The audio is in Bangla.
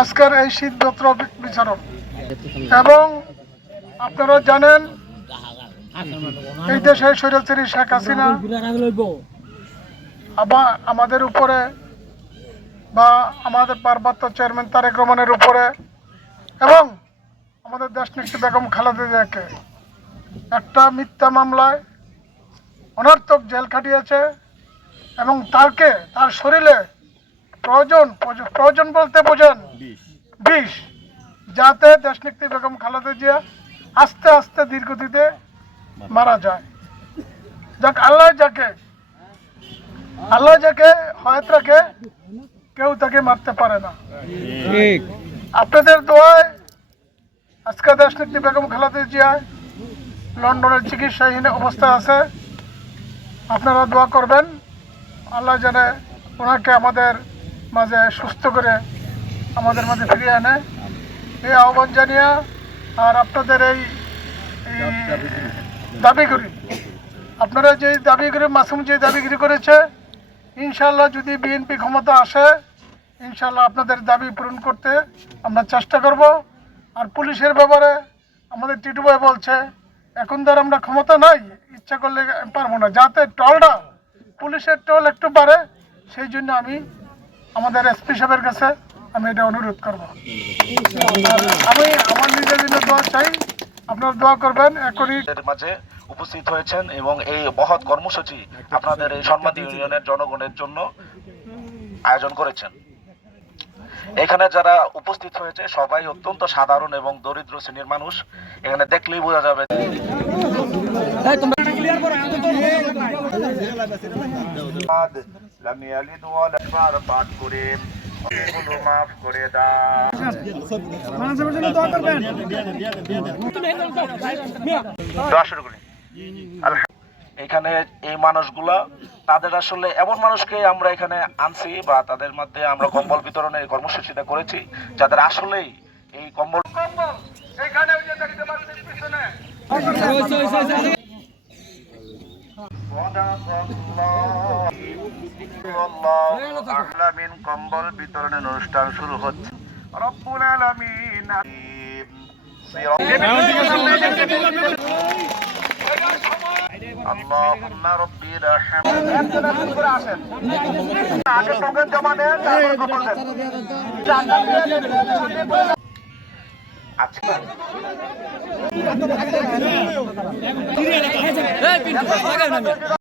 আজকের এই শীতপত্র বিচারক এবং আপনারা জানেন, এই দেশে স্বৈরাচারী শেখ হাসিনা আবার আমাদের উপরে বা আমাদের পার্বত্য চেয়ারম্যান তারেক রহমানের উপরে এবং আমাদের দেশনেত্রী বেগম খালেদা জিয়াকে। একটা মিথ্যা মামলায় অনর্থক জেল খাটিয়েছে এবং তাকে তার শরীরে প্রয়োজন প্রয়োজন বলতে বোঝেন। বিষ যাতে দেশনেত্রী বেগম খালেদা জিয়া আস্তে আস্তে দীর্ঘদিতে মারা যায়। যাক আল্লাহ যাকে আল্লাহ যাকে হয়ত রাখে কেউ তাকে মারতে পারে না। আপনাদের দোয়ায় আজকে দেশনেত্রী বেগম খালেদা জিয়া লন্ডনের চিকিৎসাহীন অবস্থায় আছে। আপনারা দোয়া করবেন। আল্লাহ জানে ওনাকে আমাদের মাঝে সুস্থ করে আমাদের মাঝে ফিরিয়ে আনে। এই আহ্বান জানিয়া আর আপনাদের এই দাবিগুলি। আপনারা যে দাবিগুলি, মাসুম যে দাবিগুলি করেছে ইনশাল্লাহ যদি বিএনপি ক্ষমতা আসে ইনশাল্লাহ আপনাদের দাবি পূরণ করতে আমরা চেষ্টা করব। আর পুলিশের ব্যাপারে আমাদের টিটু ভাই বলছে, এখন ধর আমরা ক্ষমতা নাই, ইচ্ছা করলে পারব না। যাতে টলটা, পুলিশের টল একটু বাড়ে, সেই জন্য আমি আমাদের এসপি সাহেবের কাছে আমি এটা অনুরোধ করব। আমি আমার নিজের জন্য দোয়া চাই। আপনারা দোয়া করবেন এখনই মাঝে উপস্থিত হয়েছেন এবং এই মহৎ কর্মসূচি আপনাদের এই সম্মাদ ইউনিয়নের জনগণের জন্য আয়োজন করেছেন। এখানে যারা উপস্থিত হয়েছে সবাই অত্যন্ত সাধারণ এবং দরিদ্র শ্রেণির মানুষ। এখানে দেখলেই বোঝা যাবে। লাম ইয়ালিদ ওয়া লাম ইউলাদ পাঠ করে মাফ করে দাও। শুরু করি। এখানে এই মানুষগুলা তাদের আসলে এমন মানুষকে আমরা এখানে আনছি বা তাদের মধ্যে আমরা কম্বল বিতরণের কর্মসূচিটা করেছি যাদের আসলেই এই কম্বল এখানে ওই যে দেখতে পাচ্ছেন পিছনে। আলামিন কম্বল বিতরণের অনুষ্ঠান শুরু হচ্ছে রব্বুল আলামিন اللهم ربي رحم আগে টোকেন জমা দেন তারপর কম্বল দেন আচ্ছা